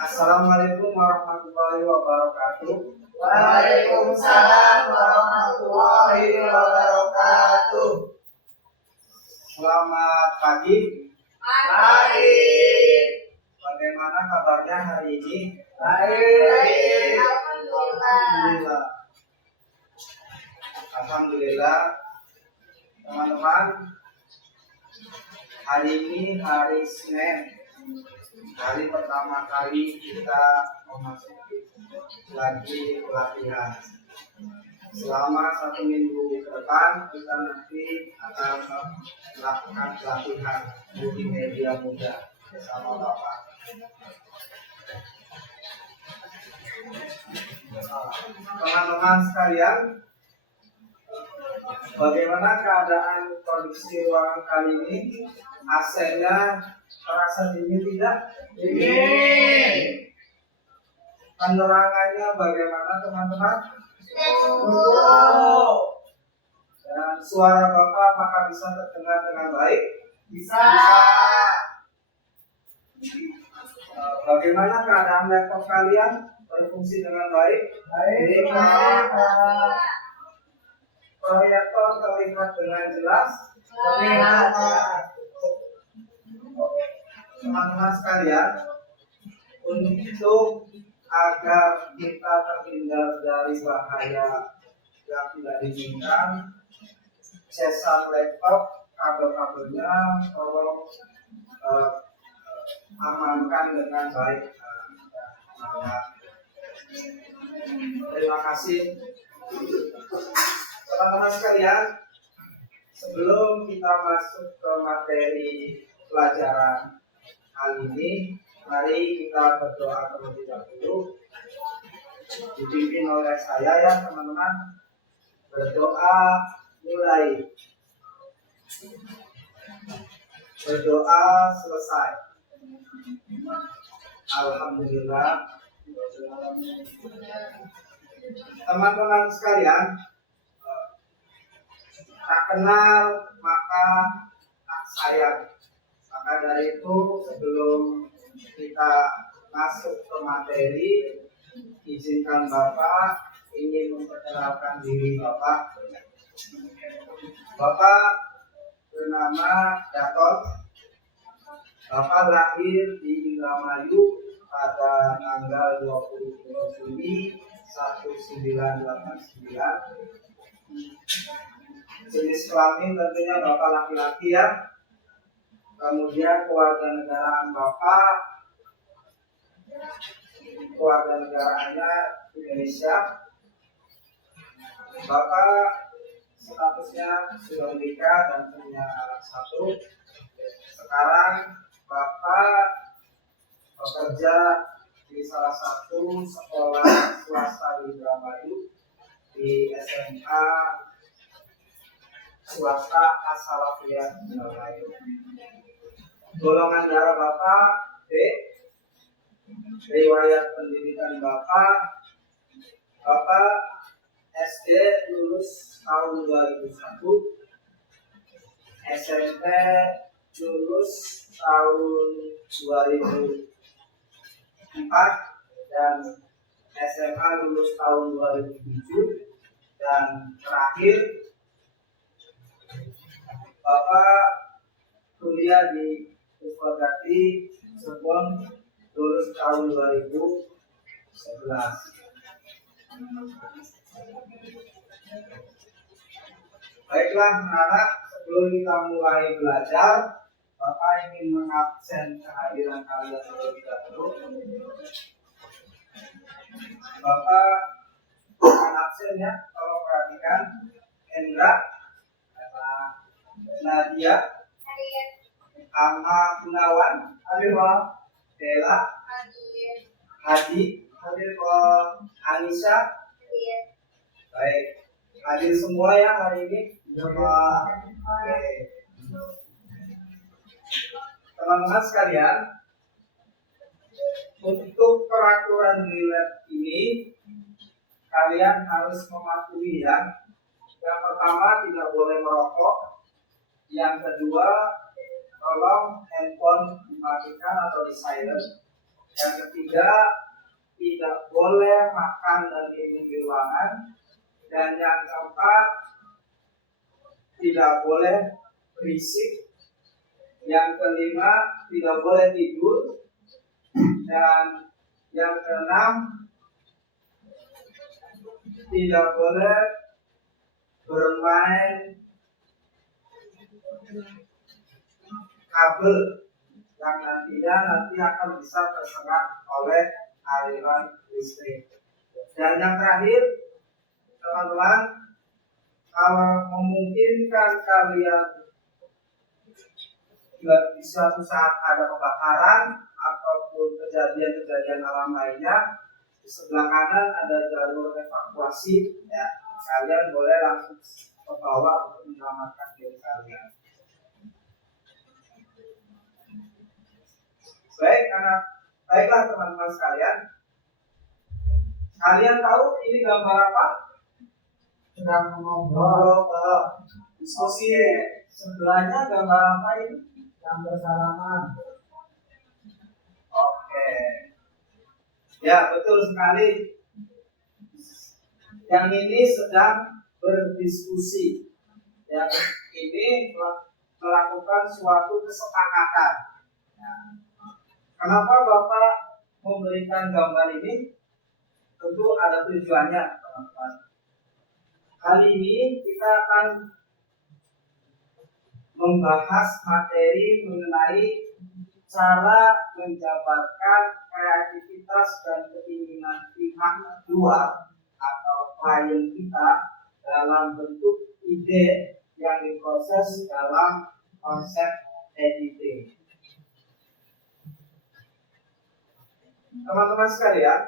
Assalamualaikum warahmatullahi wabarakatuh. Waalaikumsalam warahmatullahi wabarakatuh. Selamat pagi. Pagi. Bagaimana kabarnya hari ini? Baik. Alhamdulillah. Alhamdulillah. Teman-teman, hari ini hari Senin. Hari pertama kali kita memasuki lagi pelatihan. Selama 1 minggu ke depan kita nanti akan melakukan pelatihan multimedia muda bersama Bapak. Teman-teman sekalian, bagaimana keadaan kondisi ruangan kali ini? AC-nya terasa dingin tidak? Dingin. Penerangannya bagaimana teman-teman? Dan suara Bapak apakah bisa terdengar dengan baik? Bisa. Bagaimana keadaan laptop kalian? Berfungsi dengan baik? Baik. Proyektor terlihat dengan jelas? Terlihat. Teman-teman sekalian, untuk agar kita terhindar dari bahaya yang tidak diinginkan, cesar laptop, kabel-kabelnya tolong amankan dengan baik. Terima kasih. Teman-teman sekalian, sebelum kita masuk ke materi pelajaran kali ini, mari kita berdoa terlebih dahulu, dipimpin oleh saya ya teman-teman. Berdoa mulai, berdoa selesai. Alhamdulillah. Teman-teman sekalian, tak kenal maka tak sayang. Maka dari itu sebelum kita masuk ke materi, izinkan Bapak ingin memperkenalkan diri Bapak. Bapak bernama Gatot. Bapak lahir di Indramayu pada tanggal 20 Juni 1989. Jenis kelamin tentunya Bapak laki-laki ya. Kemudian kewarganegaraan Bapak, kewarganegaraannya Indonesia. Bapak statusnya sudah menikah dan punya anak 1. Sekarang Bapak bekerja di salah satu sekolah swasta di Indramayu, di SMA swasta As-Salafiyah Indramayu. Golongan darah Bapak B. Riwayat pendidikan Bapak SD lulus tahun 2001, SMP lulus tahun 2004, dan SMA lulus tahun 2007, dan terakhir Bapak kuliah di Puspadati Cirebon lulus tahun 2011. Baiklah anak-anak, sebelum kita mulai belajar, Bapak ingin mengabsen kehadiran kalian terlebih dahulu. Bapak akan absen ya, kalau perhatikan. Hendra, Nadia, Ama Gunawan, Bella, Hadi, Anissa. Baik, hadir semua ya hari ini. Oke. Teman-teman sekalian, untuk peraturan di lab ini kalian harus mematuhi ya. Yang pertama, tidak boleh merokok. Yang kedua, tolong handphone dimatikan atau di silent. Yang ketiga, tidak boleh makan dan minum di ruangan. Dan yang keempat, tidak boleh berisik. Yang kelima, tidak boleh tidur. Dan yang keenam, tidak boleh bermain kabel yang nanti akan bisa tersengat oleh aliran listrik. Dan yang terakhir, teman-teman, kalau memungkinkan kalian di suatu saat ada kebakaran ataupun kejadian-kejadian alam lainnya, di sebelah kanan ada jalur evakuasi, ya, kalian boleh langsung ke bawah untuk menyelamatkan diri kalian. Baiklah teman-teman sekalian, kalian tahu ini gambar apa? Sedang mengobrol. Diskusi. Sebelahnya gambar apa ini? Yang bersalaman. Oke. Ya, betul sekali. Yang ini sedang berdiskusi. Yang ini melakukan suatu kesepakatan. Ya. Kenapa Bapak memberikan gambar ini? Tentu ada tujuannya, teman-teman. Kali ini kita akan membahas materi mengenai cara menjabarkan kreativitas dan keinginan pihak luar atau klien kita dalam bentuk ide yang diproses dalam konsep editing. Teman-teman sekalian,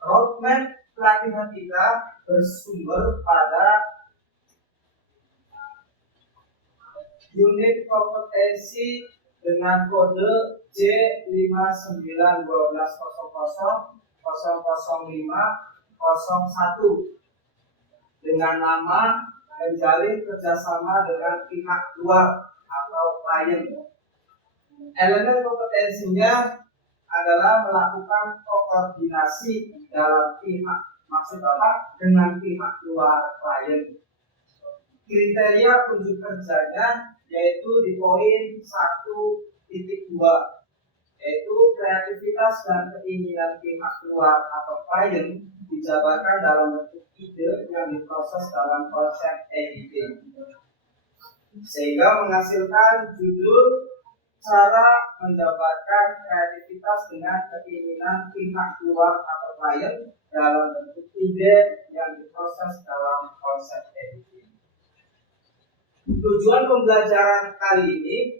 roadmap pelatihan kita bersumber pada unit kompetensi dengan kode J591200000501 dengan nama menjalin kerjasama dengan pihak luar atau klien. Elemen kompetensinya adalah melakukan koordinasi dalam pihak, maksud apa? Dengan pihak luar klien. Kriteria unjuk kerjanya yaitu di poin 1.2, yaitu kreativitas dan keinginan pihak luar atau klien dijabarkan dalam bentuk ide yang diproses dalam konsep editing, sehingga menghasilkan judul cara menjabarkan kreativitas dengan keinginan pihak luar atau klien dalam bentuk ide yang diproses dalam konsep editing. Tujuan pembelajaran kali ini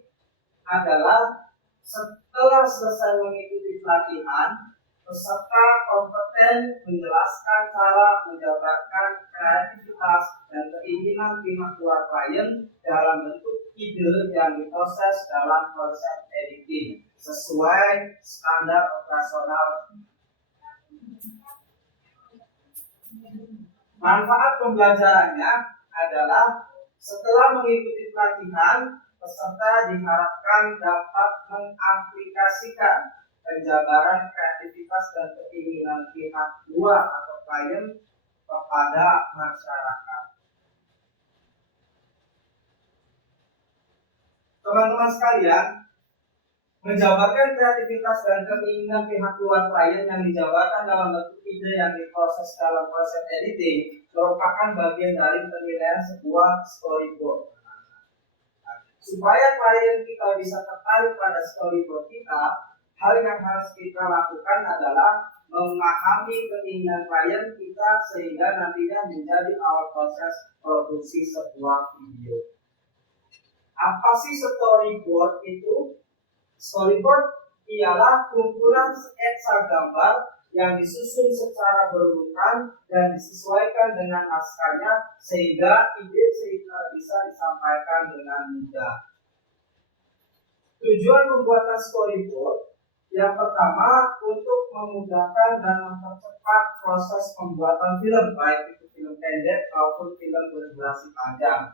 adalah setelah selesai mengikuti pelatihan, peserta kompeten menjelaskan cara menjabarkan kreativitas dan keinginan pihak luar klien dalam bentuk ide yang diproses dalam konsep editing sesuai standar operasional. Manfaat pembelajarannya adalah setelah mengikuti pelatihan, peserta diharapkan dapat mengaplikasikan penjabaran kreativitas dan keinginan pihak luar atau klien kepada masyarakat. Teman-teman sekalian, menjabarkan kreativitas dan keinginan pihak luar klien yang dijabarkan dalam bentuk ide yang diproses dalam proses editing merupakan bagian dari penilaian sebuah storyboard. Supaya klien kita bisa tertarik pada storyboard kita, hal yang harus kita lakukan adalah memahami keinginan klien kita sehingga nantinya menjadi awal proses produksi sebuah video. Apa sih storyboard itu? Storyboard ialah kumpulan sketsa gambar yang disusun secara berurutan dan disesuaikan dengan naskahnya sehingga ide cerita bisa disampaikan dengan mudah. Tujuan pembuatan storyboard yang pertama untuk memudahkan dan mempercepat proses pembuatan film, baik itu film pendek maupun film berdurasi panjang.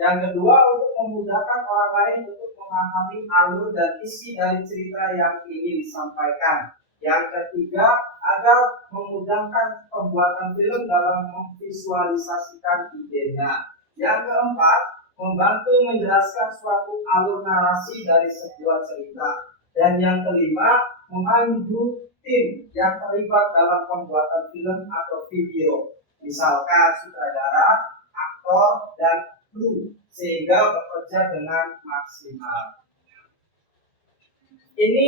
Yang kedua, untuk memudahkan orang lain untuk memahami alur dan isi dari cerita yang ingin disampaikan. Yang ketiga, agar memudahkan pembuatan film dalam memvisualisasikan idenya. Yang keempat, membantu menjelaskan suatu alur narasi dari sebuah cerita. Dan yang kelima, memandu tim yang terlibat dalam pembuatan film atau video, misalkan sutradara, aktor, dan kru, sehingga bekerja dengan maksimal. Ini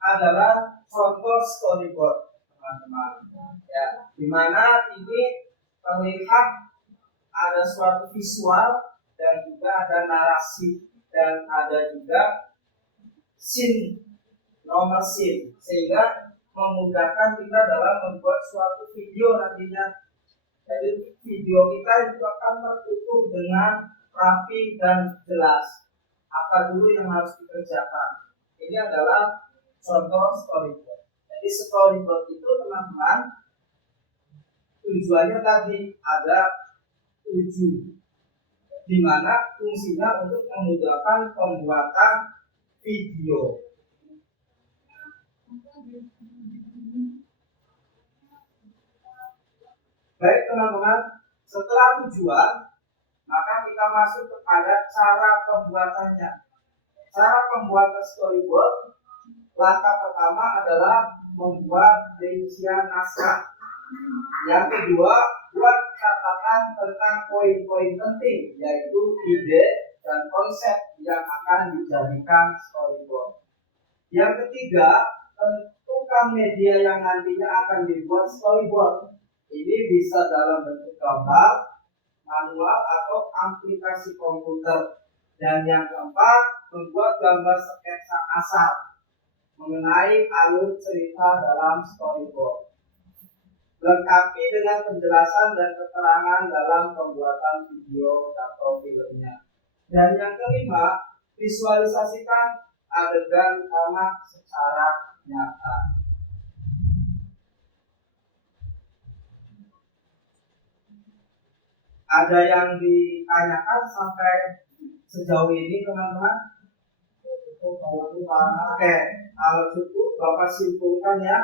adalah contoh storyboard, teman-teman. Ya, di mana ini terlihat ada suatu visual dan juga ada narasi dan ada juga scene, nomor scene, sehingga memudahkan kita dalam membuat suatu video nantinya. Jadi video kita itu akan tertutup dengan rapi dan jelas. Apa dulu yang harus dikerjakan? Ini adalah contoh storyboard. Jadi storyboard itu, teman-teman, tujuannya tadi ada 7, di mana fungsinya untuk memudahkan pembuatan video. Baik teman-teman, setelah tujuan, maka kita masuk kepada cara pembuatannya. Cara pembuatan storyboard, langkah pertama adalah membuat rincian naskah. Yang kedua, buat catatan tentang poin-poin penting, yaitu ide dan konsep yang akan dijadikan storyboard. Yang ketiga, tentukan media yang nantinya akan dibuat storyboard. Ini bisa dalam bentuk gambar, manual, atau aplikasi komputer. Dan yang keempat, membuat gambar sketsa asal mengenai alur cerita dalam storyboard. Lengkapi dengan penjelasan dan keterangan dalam pembuatan video atau filmnya. Dan yang kelima, visualisasikan adegan utama secara nyata. Ada yang ditanyakan sampai sejauh ini, teman-teman? Oke, kalau cukup Bapak simpulkan ya.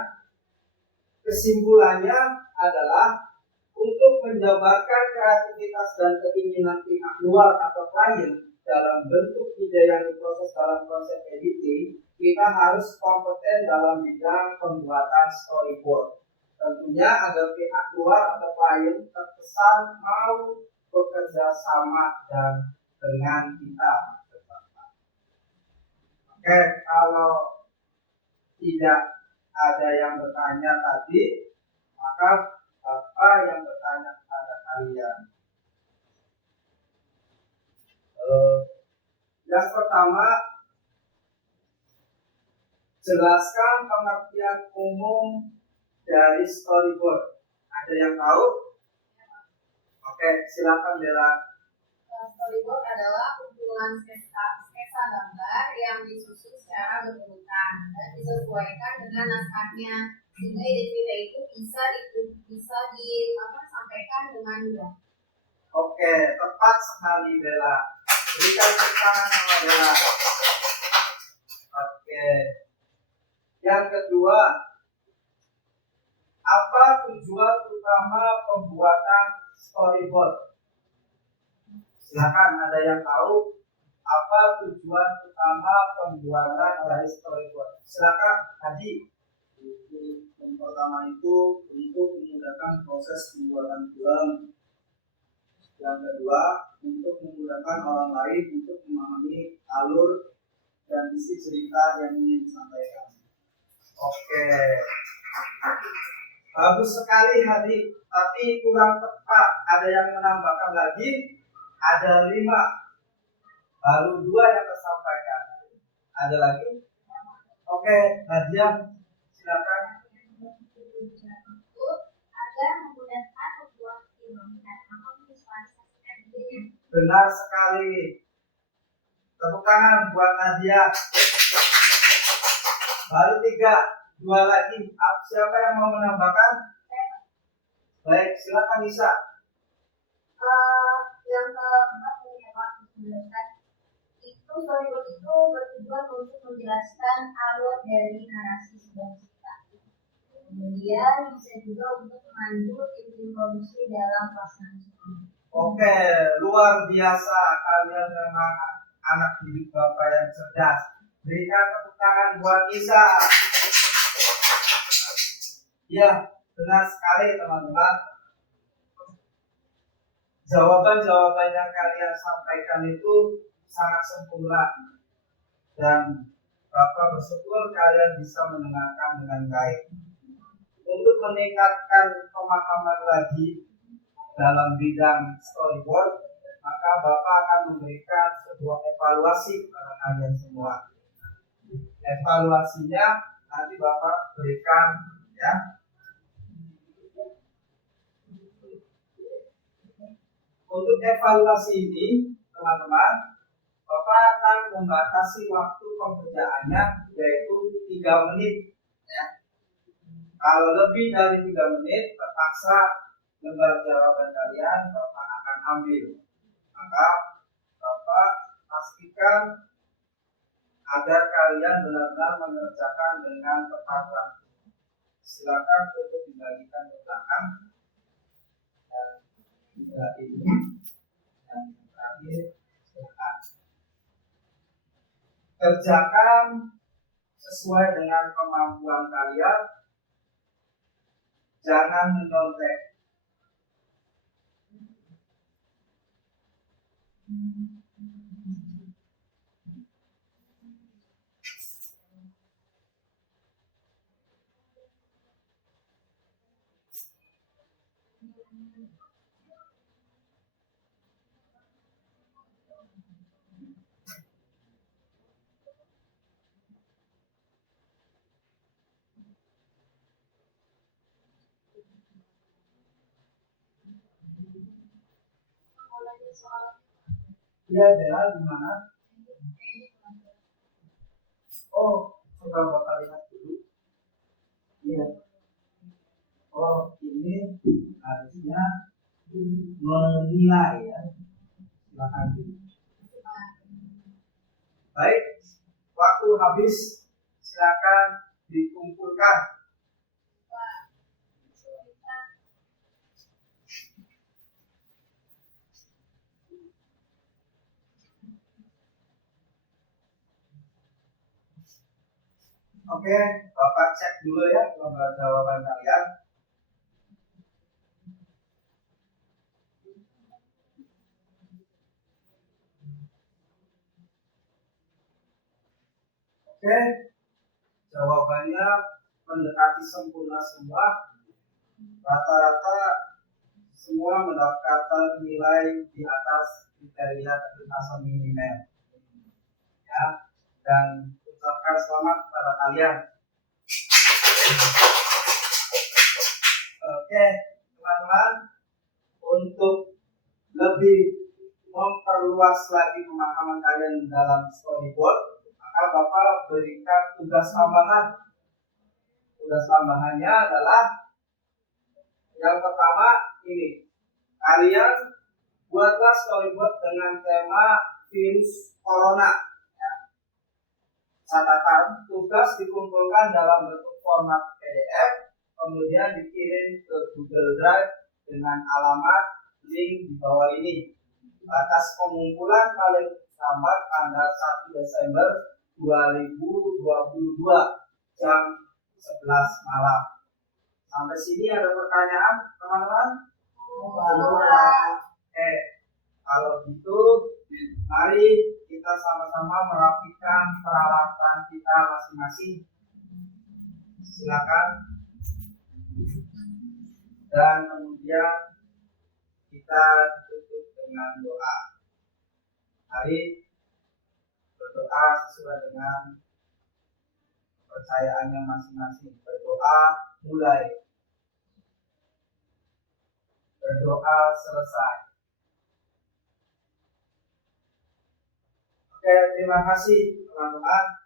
Kesimpulannya adalah untuk menjabarkan kreativitas dan keinginan pihak luar atau klien dalam bentuk ide yang diproses dalam proses editing, kita harus kompeten dalam bidang pembuatan storyboard. Tentunya agar pihak luar atau klien terkesan mau bekerja sama dan dengan kita. Oke, kalau tidak ada yang bertanya tadi, maka Bapak yang bertanya kepada kalian. Yang pertama, jelaskan pengertian umum dari storyboard. Ada yang tahu? Oke, silakan Bella. Storyboard adalah kumpulan sketsa gambar yang disusun secara berurutan dan disesuaikan dengan naskahnya, sehingga ide cerita itu bisa disampaikan dengan mudah. Oke, tepat sekali Bella. Berikan tepuk tangan sama Bella. Oke. Yang kedua, apa tujuan utama pembuatan storyboard? Silakan, ada yang tahu apa tujuan utama pembuatan dari storyboard? Silakan, Hadi. Yang pertama itu untuk memudahkan proses pembuatan film. Yang kedua, untuk memudahkan orang lain untuk memahami alur dan isi cerita yang ingin disampaikan. Oke. Bagus sekali Hadi, tapi kurang tepat. Ada yang menambahkan lagi? Ada 5, baru 2 yang tersampaikan. Ada lagi? Oke, Nadia, silakan. Agar memudahkan pembuat film dan memvisualisasikan idenya. Benar sekali. Tepuk tangan buat Nadia. Baru 3, 2 lagi. Siapa yang mau menambahkan? Baik, silakan Lisa. Yang keempat, storyboard itu bertujuan untuk menjelaskan alur dari narasi sebuah cerita. Kemudian bisa juga untuk memandu tim produksi dalam pelaksanaan syuting. Oke, luar biasa, kalian memang anak didik Bapak yang cerdas. Berikan tepuk tangan buat Isa. Ya, benar sekali teman-teman. Jawaban-jawaban yang kalian sampaikan itu sangat sempurna. Dan Bapak bersyukur kalian bisa mendengarkan dengan baik. Untuk meningkatkan pemahaman lagi dalam bidang storyboard, maka Bapak akan memberikan sebuah evaluasi kepada kalian semua. Evaluasinya nanti Bapak berikan ya. Untuk evaluasi ini, teman-teman, Bapak akan membatasi waktu pengerjaannya yaitu 3 menit ya. Kalau lebih dari 3 menit, terpaksa lembar jawaban kalian Bapak akan ambil. Maka Bapak pastikan agar kalian benar-benar mengerjakan dengan tepat waktu. Silakan untuk dibagikan ke belakang. Dan ini dan terakhir silakan. Kerjakan sesuai dengan kemampuan kalian. Jangan menyontek. Ya, Bella di mana? Oh, coba Bapak lihat dulu. Iya. Oh, ini harusnya menilai ya. Silakan. Baik, waktu habis. Silakan dikumpulkan. Oke, Bapak cek dulu ya lembar jawaban kalian. Oke, jawabannya mendekati sempurna semua. Rata-rata semua mendapatkan nilai di atas kriteria ketuntasan minimal. Ya, dan ucapkan selamat kepada kalian. Oke, teman-teman, untuk lebih memperluas lagi pemahaman kalian dalam storyboard, maka Bapak berikan tugas tambahan. Tugas tambahannya adalah yang pertama ini, kalian buatlah storyboard dengan tema virus corona. Catatan, tugas dikumpulkan dalam bentuk format PDF, kemudian dikirim ke Google Drive dengan alamat link di bawah ini. Batas pengumpulan paling lambat tanggal 1 Desember 2022 jam 11 malam. Sampai sini ada pertanyaan, teman-teman? Kalau gitu, mari kita sama-sama merapikan peralatan kita masing-masing. Silakan. Dan kemudian kita tutup dengan doa. Mari berdoa sesuai dengan kepercayaannya masing-masing. Berdoa mulai. Berdoa selesai. Oke, terima kasih teman-teman.